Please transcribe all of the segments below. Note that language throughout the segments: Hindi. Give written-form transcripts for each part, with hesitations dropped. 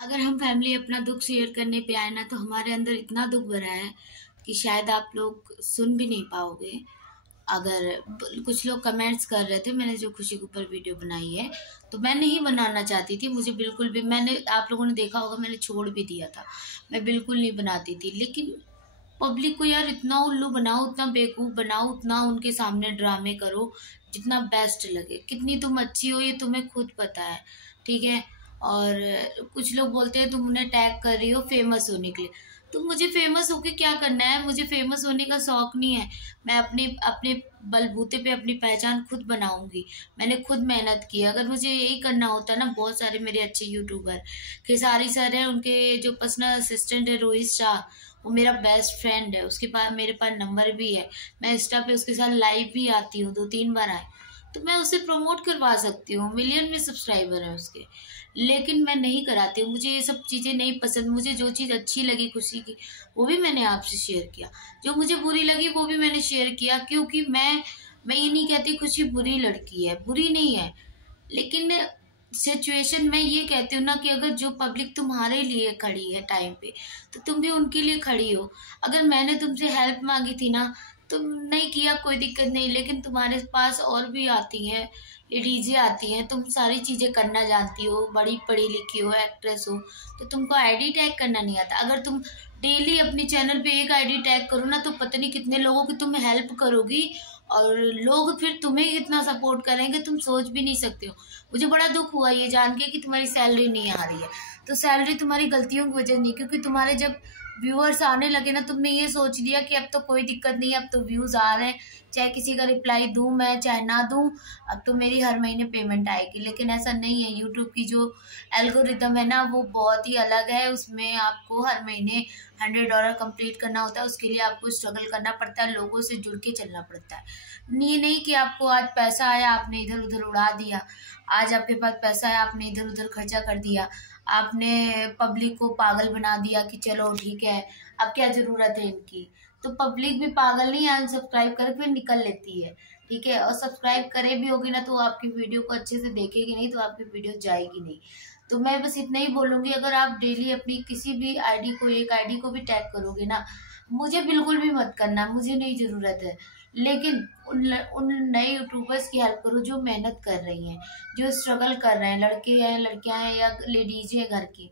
अगर हम फैमिली अपना दुख शेयर करने पे आए ना तो हमारे अंदर इतना दुख भरा है कि शायद आप लोग सुन भी नहीं पाओगे। अगर कुछ लोग कमेंट्स कर रहे थे, मैंने जो खुशी के ऊपर वीडियो बनाई है तो मैं नहीं बनाना चाहती थी। मुझे बिल्कुल भी, मैंने आप लोगों ने देखा होगा मैंने छोड़ भी दिया था, मैं बिल्कुल नहीं बनाती थी। लेकिन पब्लिक को यार इतना उल्लू बनाओ, उतना बेवकूफ़ बनाओ, उतना उनके सामने ड्रामे करो जितना बेस्ट लगे। कितनी तुम अच्छी हो ये तुम्हें खुद पता है, ठीक है। और कुछ लोग बोलते हैं तुम उन्हें टैग कर रही हो फेमस होने के लिए। तो मुझे फेमस होके क्या करना है? मुझे फेमस होने का शौक नहीं है। मैं अपने अपने बलबूते पे अपनी पहचान खुद बनाऊंगी। मैंने खुद मेहनत की। अगर मुझे यही करना होता ना, बहुत सारे मेरे अच्छे यूट्यूबर खेसारी सर हैं, उनके जो पर्सनल असिस्टेंट है रोहित शाह, वो मेरा बेस्ट फ्रेंड है। उसके पास मेरे पास नंबर भी है, मैं इंस्टा पे उसके साथ लाइव भी आती हूँ, 2-3 बार आए। तो मैं उसे प्रमोट करवा सकती हूँ, मिलियन में सब्सक्राइबर हैं उसके। लेकिन मैं नहीं कराती हूँ, मुझे ये सब चीज़ें नहीं पसंद। मुझे जो चीज़ अच्छी लगी खुशी की वो भी मैंने आपसे शेयर किया, जो मुझे बुरी लगी वो भी मैंने शेयर किया। क्योंकि मैं ये नहीं कहती खुशी बुरी लड़की है, बुरी नहीं है। लेकिन सिचुएशन मैं ये कहती हूँ ना कि अगर जो पब्लिक तुम्हारे लिए खड़ी है टाइम पे, तो तुम भी उनके लिए खड़ी हो। अगर मैंने तुमसे हेल्प मांगी थी ना, तुम नहीं किया कोई दिक्कत नहीं, लेकिन तुम्हारे पास और भी आती हैं लेडीजें आती हैं, तुम सारी चीज़ें करना जानती हो, बड़ी पढ़ी लिखी हो, एक्ट्रेस हो, तो तुमको आईडी टैग करना नहीं आता। अगर तुम डेली अपने चैनल पे एक आईडी टैग करो ना, तो पता नहीं कितने लोगों की तुम हेल्प करोगी और लोग फिर तुम्हें कितना सपोर्ट करेंगे तुम सोच भी नहीं सकते हो। मुझे बड़ा दुख हुआ ये जान के कि तुम्हारी सैलरी नहीं आ रही है। तो सैलरी तुम्हारी गलतियों की वजह नहीं, क्योंकि तुम्हारे जब व्यूअर्स आने लगे ना, तुमने ये सोच लिया कि अब तो कोई दिक्कत नहीं है, अब तो व्यूज आ रहे हैं, चाहे किसी का रिप्लाई दूं मैं चाहे ना दूं, अब तो मेरी हर महीने पेमेंट आएगी। लेकिन ऐसा नहीं है। यूट्यूब की जो एल्गोरिदम है ना, वो बहुत ही अलग है। उसमें आपको हर महीने $100 कंप्लीट करना होता है। उसके लिए आपको स्ट्रगल करना पड़ता है, लोगों से जुड़ के चलना पड़ता है। ये नहीं कि आपको आज पैसा आया आपने इधर उधर उड़ा दिया, आज आपके पास पैसा है आपने इधर उधर खर्चा कर दिया, आपने पब्लिक को पागल बना दिया कि चलो ठीक है अब क्या जरूरत है इनकी। तो पब्लिक भी पागल नहीं है, अनसब्सक्राइब कर फिर निकल लेती है, ठीक है। और सब्सक्राइब करे भी होगी ना तो आपकी वीडियो को अच्छे से देखेगी नहीं, तो आपकी वीडियो जाएगी नहीं। तो मैं बस इतना ही बोलूंगी, अगर आप डेली अपनी किसी भी आईडी को, एक आईडी को भी टैग करोगे ना, मुझे बिल्कुल भी मत करना, मुझे नहीं जरूरत है। लेकिन उन नए यूट्यूबर्स की हेल्प करो जो मेहनत कर रही हैं, जो स्ट्रगल कर रहे हैं, लड़के हैं लड़कियां हैं या लेडीज है घर की।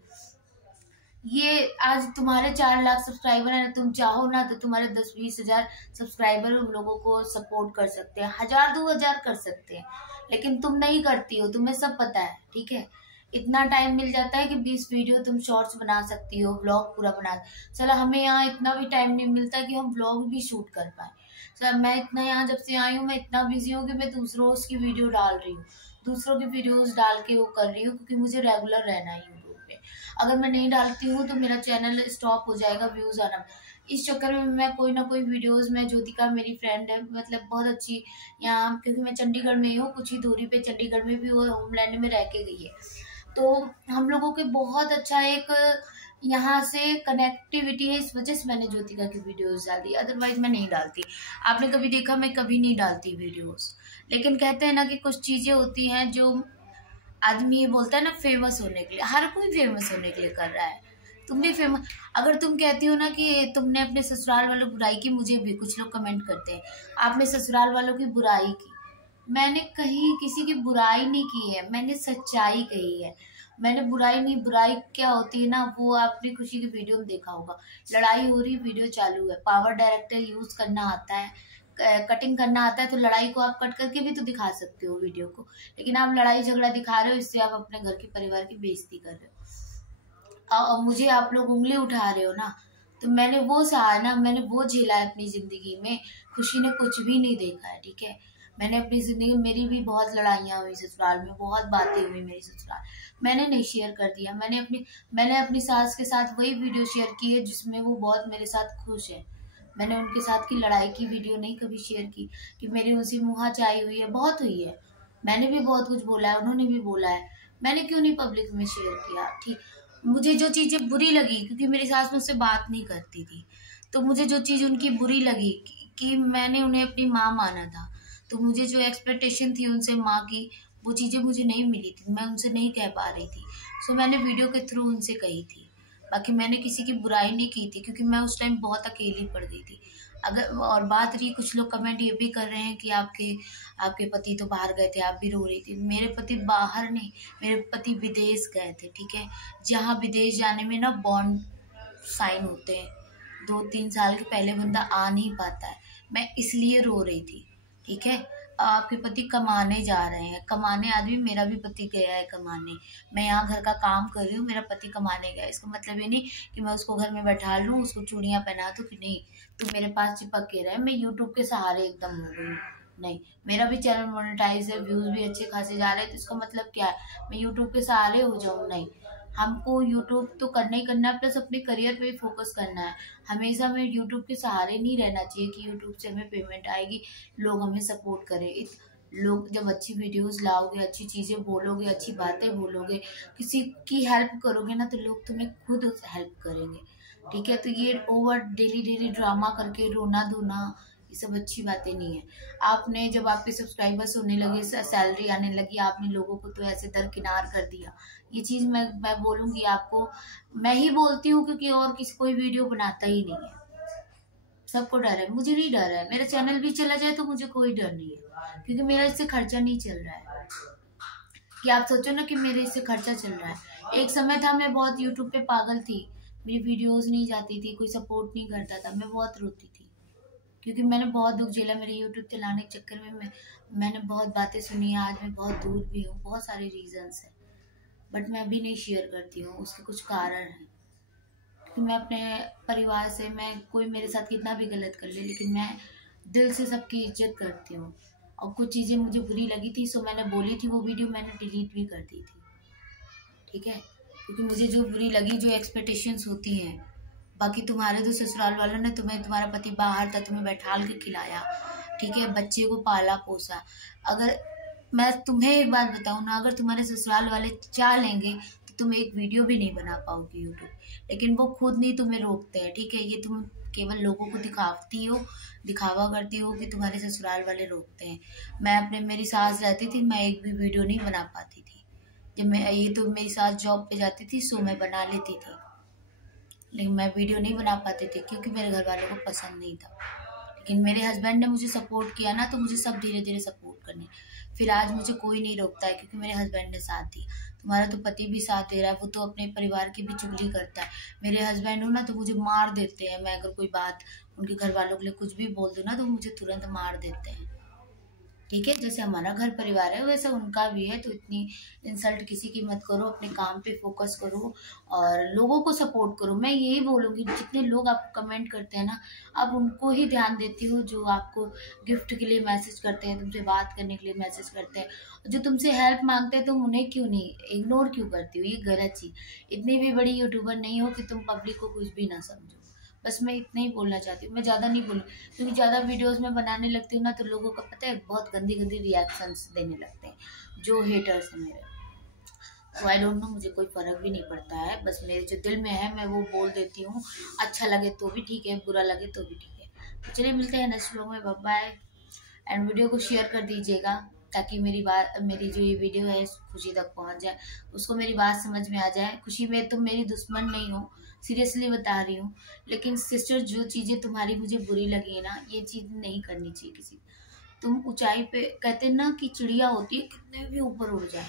ये आज तुम्हारे 4 लाख सब्सक्राइबर है ना, तुम चाहो ना तो तुम्हारे 10-20 हजार सब्सक्राइबर उन लोगों को सपोर्ट कर सकते हैं, 1000-2000 कर सकते हैं। लेकिन तुम नहीं करती हो, तुम्हें सब पता है, ठीक है। इतना टाइम मिल जाता है कि 20 वीडियो तुम शॉर्ट्स बना सकती हो, व्लॉग पूरा बना। चलो हमें यहाँ इतना भी टाइम नहीं मिलता कि हम व्लॉग भी शूट कर पाए। सर मैं इतना यहाँ जब से आई हूँ मैं इतना बिजी हूँ कि मैं दूसरों की वीडियो डाल रही हूँ, दूसरों की वीडियोस डाल के वो कर रही हूँ, क्योंकि मुझे रेगुलर रहना है यूट्यूब पे। अगर मैं नहीं डालती हूँ तो मेरा चैनल स्टॉप हो जाएगा, व्यूज आना। इस चक्कर में मैं कोई ना कोई वीडियोस में, ज्योतिका मेरी फ्रेंड है, मतलब बहुत अच्छी यहाँ, क्योंकि मैं चंडीगढ़ में ही हूँ, कुछ ही दूरी पे चंडीगढ़ में भी वो होमलैंड में रह के गई है। तो हम लोगों के बहुत अच्छा एक यहाँ से कनेक्टिविटी है, इस वजह से मैंने ज्योतिका की वीडियोस डाल दी, अदरवाइज मैं नहीं डालती। आपने कभी देखा मैं कभी नहीं डालती वीडियोस। लेकिन कहते हैं ना कि कुछ चीजें होती हैं जो आदमी बोलता है ना फेमस होने के लिए, हर कोई फेमस होने के लिए कर रहा है। तुम भी फेमस, अगर तुम कहती हो ना कि तुमने अपने ससुराल वालों की बुराई की, मुझे भी कुछ लोग कमेंट करते हैं आपने ससुराल वालों की बुराई की। मैंने कहीं किसी की बुराई नहीं की है, मैंने सच्चाई कही है। मैंने बुराई नहीं, बुराई क्या होती है ना वो आपने खुशी की वीडियो में देखा होगा, लड़ाई हो रही वीडियो चालू है, पावर डायरेक्टर यूज करना आता है, कटिंग करना आता है, तो लड़ाई को आप कट करके भी तो दिखा सकते हो वीडियो को। लेकिन आप लड़ाई झगड़ा दिखा रहे हो, इससे आप अपने घर के परिवार की बेइज्जती कर रहे हो और मुझे आप लोग उंगली उठा रहे हो ना। तो मैंने वो सहा ना, मैंने वो झेला है अपनी जिंदगी में। खुशी ने कुछ भी नहीं देखा है, ठीक है। मैंने अपनी जिंदगी में, मेरी भी बहुत लड़ाइयाँ हुई ससुराल में, बहुत बातें हुई मेरी ससुराल, मैंने नहीं शेयर कर दिया। मैंने अपनी सास के साथ वही वीडियो शेयर की है जिसमें वो बहुत मेरे साथ खुश है। मैंने उनके साथ की लड़ाई की वीडियो नहीं कभी शेयर की कि मेरी उनसे मुहाचाई हुई है, बहुत हुई है। मैंने भी बहुत कुछ बोला है, उन्होंने भी बोला है, मैंने क्यों नहीं पब्लिक में शेयर किया, ठीक। मुझे जो चीजें बुरी लगी, क्योंकि मेरी सास मुझसे बात नहीं करती थी, तो मुझे जो चीज उनकी बुरी लगी कि मैंने उन्हें अपनी माँ माना था, तो मुझे जो एक्सपेक्टेशन थी उनसे माँ की, वो चीजें मुझे नहीं मिली थी, मैं उनसे नहीं कह पा रही थी। सो मैंने वीडियो के थ्रू उनसे कही थी। बाकी मैंने किसी की बुराई नहीं की थी, क्योंकि मैं उस टाइम बहुत अकेली पड़ गई थी। अगर और बात रही, कुछ लोग कमेंट ये भी कर रहे हैं कि आपके आपके पति तो बाहर गए थे, आप भी रो रही थी। मेरे पति बाहर नहीं, मेरे पति विदेश गए थे, ठीक है। जहाँ विदेश जाने में ना बॉन्ड साइन होते हैं, 2-3 साल के पहले बंदा आ नहीं पाता है। मैं इसलिए रो रही थी, ठीक है। आपके पति कमाने जा रहे हैं, कमाने आदमी, मेरा भी पति गया है कमाने। मैं यहाँ घर का काम कर रही हूँ, मेरा पति कमाने गया। इसका मतलब ये नहीं कि मैं उसको घर में बैठा लूँ, उसको चूड़ियाँ पहना दूँ कि नहीं तो मेरे पास चिपक के रहे। मैं यूट्यूब के सहारे एकदम हो गई हूँ। नहीं, मेरा भी चैनल मोनेटाइज है, व्यूज भी अच्छे खासे जा रहे हैं, तो इसका मतलब क्या है मैं यूट्यूब के सहारे हो जाऊँ? नहीं, हमको यूट्यूब तो करना ही करना है, प्लस अपने करियर पे भी फोकस करना है। हमेशा हमें यूट्यूब के सहारे नहीं रहना चाहिए कि यूट्यूब से हमें पेमेंट आएगी, लोग हमें सपोर्ट करें। लोग जब अच्छी वीडियोस लाओगे, अच्छी चीज़ें बोलोगे, अच्छी बातें बोलोगे, किसी की हेल्प करोगे ना, तो लोग तुम्हें खुद हेल्प करेंगे, ठीक है। तो ये ओवर डेली डेली ड्रामा करके रोना धोना, ये सब अच्छी बातें नहीं है। आपने जब आपके सब्सक्राइबर्स होने लगे, सैलरी आने लगी, आपने लोगों को तो ऐसे दरकिनार कर दिया। ये चीज़ मैं बोलूँगी आपको, मैं ही बोलती हूँ, क्योंकि और किसी कोई वीडियो बनाता ही नहीं है। सबको डर है, मुझे नहीं डर है। मेरा चैनल भी चला जाए तो मुझे कोई डर नहीं है, क्योंकि मेरा इससे खर्चा नहीं चल रहा है। कि आप सोचो ना कि मेरे इससे खर्चा चल रहा है। एक समय था मैं बहुत यूट्यूब पे पागल थी, मेरी वीडियोस नहीं जाती थी, कोई सपोर्ट नहीं करता था, मैं बहुत रोती थी, क्योंकि मैंने बहुत दुख झेला मेरे यूट्यूब चलाने के चक्कर में। मैंने बहुत बातें सुनी, आज मैं बहुत दूर भी हूँ, बहुत सारे रीजंस हैं, बट मैं अभी नहीं शेयर करती हूँ। उसके कुछ कारण हैं, क्योंकि मैं अपने परिवार से, मैं कोई मेरे साथ कितना भी गलत कर ले, लेकिन मैं दिल से सबकी इज्जत करती हूँ। और कुछ चीज़ें मुझे बुरी लगी थी, सो मैंने बोली थी, वो वीडियो मैंने डिलीट भी कर दी थी, ठीक है। क्योंकि मुझे जो बुरी लगी, जो एक्सपेक्टेशंस होती हैं, बाकी तुम्हारे तो ससुराल वालों ने तुम्हें, तुम्हारा पति बाहर था, तुम्हें बैठाल के खिलाया, ठीक है, बच्चे को पाला पोसा। अगर मैं तुम्हें एक बात बताऊं ना, अगर तुम्हारे ससुराल वाले चाह लेंगे तो तुम एक वीडियो भी नहीं बना पाओगी यूट्यूब, लेकिन वो खुद नहीं तुम्हें रोकते हैं, ठीक है। ये तुम केवल लोगों को दिखाती हो, दिखावा करती हो कि तुम्हारे ससुराल वाले रोकते हैं। मेरी सास रहती थी, मैं एक भी वीडियो नहीं बना पाती थी। जब मैं ये तो मेरी सास जॉब पे जाती थी, सो मैं बना लेती थी, लेकिन मैं वीडियो नहीं बना पाती थी, क्योंकि मेरे घर वालों को पसंद नहीं था। लेकिन मेरे हस्बैंड ने मुझे सपोर्ट किया ना, तो मुझे सब धीरे धीरे सपोर्ट करने। फिर आज मुझे कोई नहीं रोकता है, क्योंकि मेरे हस्बैंड ने साथ दिया। तुम्हारा तो पति भी साथ दे रहा है, वो तो अपने परिवार की भी चुगली करता है। मेरे हस्बैंड हो ना तो मुझे मार देते हैं, मैं अगर कोई बात उनके घर वालों के लिए कुछ भी बोल दूँ ना, तो मुझे तुरंत मार देते हैं, ठीक है। जैसे हमारा घर परिवार है, वैसे उनका भी है। तो इतनी इंसल्ट किसी की मत करो, अपने काम पे फोकस करो और लोगों को सपोर्ट करो। मैं यही बोलूँगी, जितने लोग आपको कमेंट करते हैं ना, आप उनको ही ध्यान देती हूँ, जो आपको गिफ्ट के लिए मैसेज करते हैं, तुमसे बात करने के लिए मैसेज करते हैं, जो तुमसे हेल्प मांगते हैं, तुम उन्हें क्यों नहीं इग्नोर क्यों करती हो? ये गलत चीज़। इतनी भी बड़ी यूट्यूबर नहीं हो कि तुम पब्लिक को कुछ भी ना समझो। बस मैं इतना ही बोलना चाहती हूँ, मैं ज़्यादा नहीं बोलूँ, क्योंकि ज़्यादा वीडियोस में बनाने लगती हूँ ना, तो लोगों को पता है बहुत गंदी गंदी रिएक्शंस देने लगते हैं, जो हेटर्स हैं मेरे। तो आई डोंट नो, मुझे कोई फ़र्क भी नहीं पड़ता है, बस मेरे जो दिल में है मैं वो बोल देती हूँ। अच्छा लगे तो भी ठीक है, बुरा लगे तो भी ठीक है। तो चलिए मिलते हैं नेक्स्ट व्लॉग में, बाय बाय। एंड वीडियो को शेयर कर दीजिएगा, ताकि मेरी जो ये वीडियो है खुशी तक पहुंच जाए, उसको मेरी बात समझ में आ जाए। खुशी, में तुम मेरी दुश्मन नहीं हो, सीरियसली बता रही हूँ। लेकिन सिस्टर, जो चीज़ें तुम्हारी मुझे बुरी लगी है ना, ये चीज़ नहीं करनी चाहिए किसी। तुम ऊंचाई पे, कहते हैं ना कि चिड़िया होती है, कितने भी ऊपर उड़ जाए,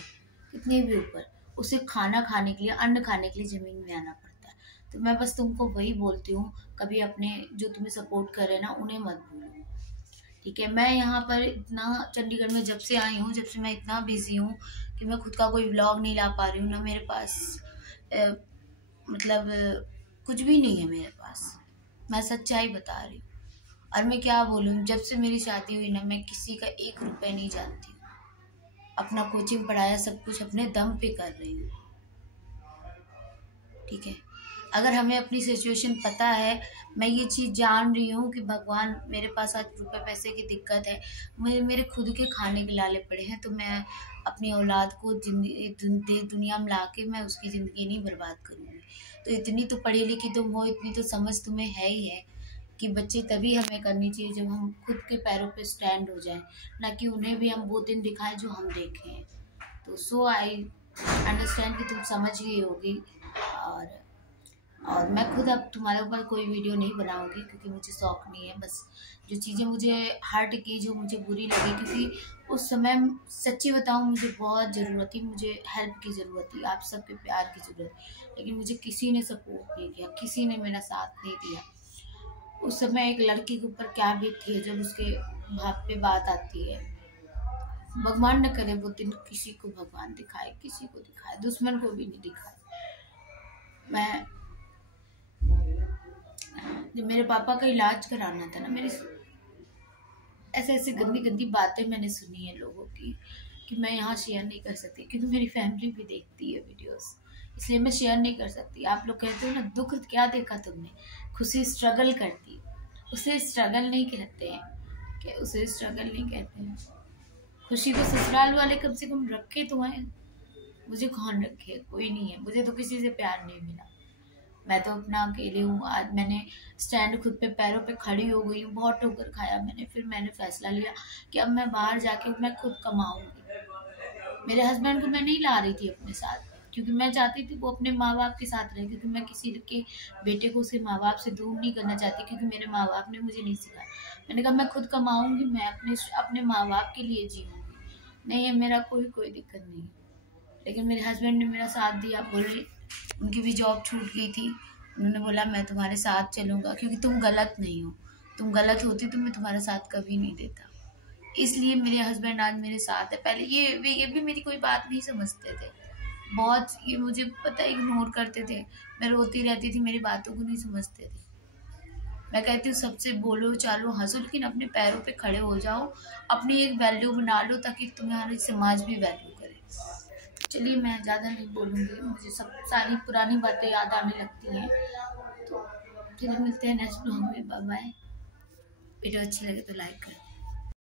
कितने भी ऊपर, उसे खाना खाने के लिए, अन्न खाने के लिए ज़मीन में आना पड़ता है। तो मैं बस तुमको वही बोलती हूँ, कभी अपने जो तुम्हें सपोर्ट कर रहे हैं ना, उन्हें मत भूलो, ठीक है। मैं यहाँ पर इतना चंडीगढ़ में जब से आई हूँ, जब से मैं इतना बिजी हूँ कि मैं खुद का कोई व्लॉग नहीं ला पा रही हूँ ना। मेरे पास मतलब कुछ भी नहीं है मेरे पास, मैं सच्चाई बता रही हूँ। और मैं क्या बोलूँ, जब से मेरी शादी हुई ना, मैं किसी का 1 रुपया नहीं जानती हूँ। अपना कोचिंग पढ़ाया, सब कुछ अपने दम पे कर रही हूँ, ठीक है। अगर हमें अपनी सिचुएशन पता है, मैं ये चीज़ जान रही हूँ कि भगवान, मेरे पास आज रुपए पैसे की दिक्कत है, मेरे खुद के खाने के लाले पड़े हैं, तो मैं अपनी औलाद को दुनिया में ला के मैं उसकी ज़िंदगी नहीं बर्बाद करूँगी। तो इतनी तो पढ़ी लिखी तुम हो, इतनी तो समझ तुम्हें है ही है कि बच्चे तभी हमें करनी चाहिए जब हम खुद के पैरों पे स्टैंड हो जाएं, ना कि उन्हें भी हम वो दिन दिखाएं जो हम देखे हैं। तो सो आई अंडरस्टैंड कि तुम समझ गई होगी। और मैं खुद अब तुम्हारे ऊपर कोई वीडियो नहीं बनाऊंगी क्योंकि मुझे शौक नहीं है। बस जो चीज़ें मुझे हर्ट की, जो मुझे बुरी लगी, क्योंकि उस समय सच्ची बताऊं मुझे बहुत ज़रूरत थी, मुझे हेल्प की ज़रूरत थी, आप सबके प्यार की ज़रूरत थी, लेकिन मुझे किसी ने सपोर्ट नहीं किया, किसी ने मेरा साथ नहीं दिया। उस समय एक लड़की के ऊपर क्या बीतती है जब उसके बाप पे बात आती है। भगवान न करे वो दिन किसी को भगवान दिखाए, किसी को दिखाए, दुश्मन को भी नहीं दिखाए। मैं जब मेरे पापा का इलाज कराना था ना, मेरी ऐसे ऐसे गंदी गंदी बातें मैंने सुनी है लोगों की कि मैं यहाँ शेयर नहीं कर सकती क्योंकि मेरी फैमिली भी देखती है वीडियोस, इसलिए मैं शेयर नहीं कर सकती। आप लोग कहते हो ना दुख क्या देखा तुमने, खुशी स्ट्रगल करती, उसे स्ट्रगल नहीं कहते हैं, कि उसे स्ट्रगल नहीं कहते हैं। खुशी को ससुराल वाले कम से कम रखे तो हैं, मुझे कौन रखे, कोई नहीं है। मुझे तो किसी से प्यार नहीं मिला, मैं तो अपना अकेले हूँ। आज मैंने स्टैंड खुद पे पैरों पे खड़ी हो गई हूँ, बहुत ठोकर खाया मैंने, फिर मैंने फैसला लिया कि अब मैं बाहर जाके मैं खुद कमाऊंगी। मेरे हस्बैंड को मैं नहीं ला रही थी अपने साथ क्योंकि मैं चाहती थी वो अपने माँ बाप के साथ रहे, क्योंकि मैं किसी के बेटे को उसके माँ बाप से दूर नहीं करना चाहती, क्योंकि मेरे माँ बाप ने मुझे नहीं सिखाया। मैंने कहा मैं खुद कमाऊंगी, मैं अपने माँ बाप के लिए जीऊँगी, नहीं है मेरा कोई दिक्कत नहीं। लेकिन मेरे हस्बैंड ने मेरा साथ दिया, बोले उनकी भी जॉब छूट गई थी, उन्होंने बोला मैं तुम्हारे साथ चलूँगा क्योंकि तुम गलत नहीं हो, तुम गलत होती तो मैं तुम्हारा साथ कभी नहीं देता। इसलिए मेरे हस्बैंड आज मेरे साथ है। पहले ये भी मेरी कोई बात नहीं समझते थे, बहुत ये मुझे पता इग्नोर करते थे, मैं रोती रहती थी, मेरी बातों को नहीं समझते थे। मैं कहती हूँ सबसे बोलो चालो हंसो, लेकिन अपने पैरों पे खड़े हो जाओ, अपनी एक वैल्यू बना लो ताकि तुम्हारी समाज भी वैल्यू करे। चलिए मैं ज़्यादा नहीं बोलूँगी, मुझे सब सारी पुरानी बातें याद आने लगती हैं। तो फिर मिलते हैं नेक्स्ट ब्लॉग में, बाय बाय। वीडियो अच्छी लगे तो लाइक करें।